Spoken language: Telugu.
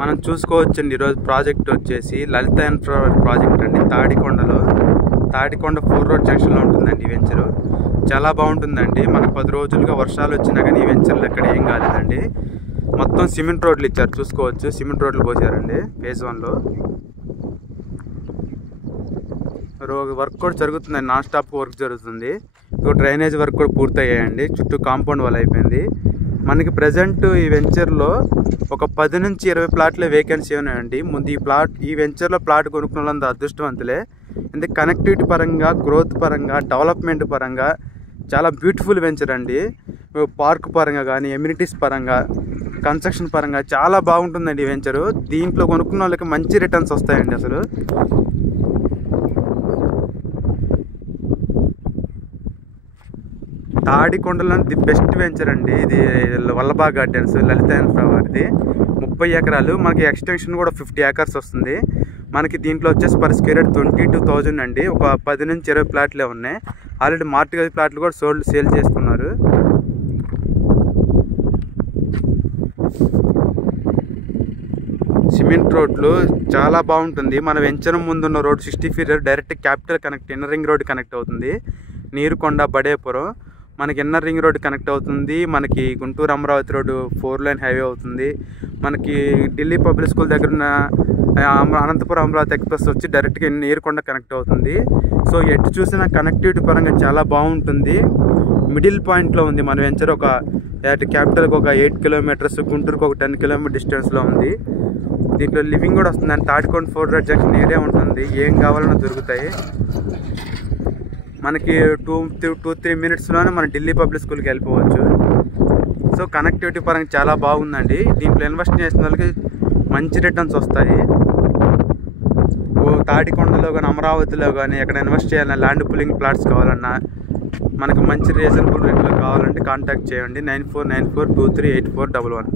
మనం చూసుకోవచ్చండి. ఈరోజు ప్రాజెక్ట్ వచ్చేసి లలిత ఇన్ఫ్రా ప్రాజెక్ట్ అండి. తాడికొండ 4 రోడ్ జంక్షన్లో ఉంటుందండి ఈ వెంచరు. చాలా బాగుంటుందండి. మనకు 10 రోజులుగా వర్షాలు వచ్చినా కానీ ఈ వెంచర్లు ఎక్కడ ఏం కాలేదండి. మొత్తం సిమెంట్ రోడ్లు ఇచ్చారు, చూసుకోవచ్చు. సిమెంట్ రోడ్లు పోసారండి ఫేజ్ 1లో. వర్క్ కూడా జరుగుతుందండి, నాన్ స్టాప్ వర్క్ జరుగుతుంది. ఇంకో డ్రైనేజ్ వర్క్ కూడా పూర్తయ్యాయండి. చుట్టూ కాంపౌండ్ వాల్ అయిపోయింది. మనకి ప్రజెంట్ ఈ వెంచర్లో ఒక 10 నుంచి 20 ప్లాట్లే వేకెన్సీ ఉన్నాయండి. ముందు ఈ వెంచర్లో ప్లాట్ కొనుక్కున్న వాళ్ళంతా అదృష్టవంతులే. ఎందుకంటే కనెక్టివిటీ పరంగా, గ్రోత్ పరంగా, డెవలప్మెంట్ పరంగా చాలా బ్యూటిఫుల్ వెంచర్ అండి. పార్క్ పరంగా కానీ, ఎమ్యూనిటీస్ పరంగా, కన్స్ట్రక్షన్ పరంగా చాలా బాగుంటుందండి ఈ వెంచరు. దీంట్లో కొనుక్కున్న వాళ్ళకి మంచి రిటర్న్స్ వస్తాయండి. అసలు తాడికొండలో ది బెస్ట్ వెంచర్ అండి ఇది. వల్లభా గార్డెన్స్ లలిత ఇన్ఫ్రా వారిది. 30 ఎకరాలు. మనకి ఎక్స్టెన్షన్ కూడా 50 ఏకర్స్ వస్తుంది. మనకి దీంట్లో వచ్చేసి పర్ స్క్వేర్ యార్డ్ 22,000 అండి. ఒక 10 నుంచి 20 ప్లాట్లే ఉన్నాయి. ఆల్రెడీ మార్టిగేజ్ ప్లాట్లు కూడా సేల్ చేస్తున్నారు. సిమెంట్ రోడ్లు చాలా బాగుంటుంది. మన వెంచర్ ముందున్న road 60 feet direct capital connect, inner ring road connect అవుతుంది. నీరుకొండ, బడేపురం. మనకి ఇన్నర్ రింగ్ రోడ్ కనెక్ట్ అవుతుంది. మనకి Guntur Amaravati road 4 line highway అవుతుంది. మనకి ఢిల్లీ పబ్లిక్ స్కూల్ దగ్గర ఉన్న అనంతపురం అమరావతి ఎక్స్ప్రెస్ వచ్చి డైరెక్ట్గా నీరుకొండ కనెక్ట్ అవుతుంది. సో ఎటు చూసినా కనెక్టివిటీ పరంగా చాలా బాగుంటుంది. మిడిల్ పాయింట్లో ఉంది మన వెంచర్. ఒక క్యాపిటల్కి ఒక 8 కిలోమీటర్స్, గుంటూరుకి ఒక 10 కిలోమీటర్ డిస్టెన్స్లో ఉంది. దీంట్లో లివింగ్ కూడా వస్తుంది. And Tadikonda 4 road junction area ఉంటుంది. ఏం కావాలన్నా దొరుకుతాయి. మనకి 2-3 మినిట్స్లోనే మన ఢిల్లీ పబ్లిక్ స్కూల్కి వెళ్ళిపోవచ్చు. సో కనెక్టివిటీ పరంగా చాలా బాగుందండి. దీంట్లో ఇన్వెస్ట్ చేసిన వాళ్ళకి మంచి రిటర్న్స్ వస్తాయి. తాడికొండలో కానీ, అమరావతిలో కానీ ఎక్కడ ఇన్వెస్ట్ చేయాలన్నా, ల్యాండ్ పుల్లింగ్ ప్లాట్స్ కావాలన్నా, మనకు మంచి రీజనబుల్ రేట్లో కావాలంటే కాంటాక్ట్ చేయండి. 9494238411.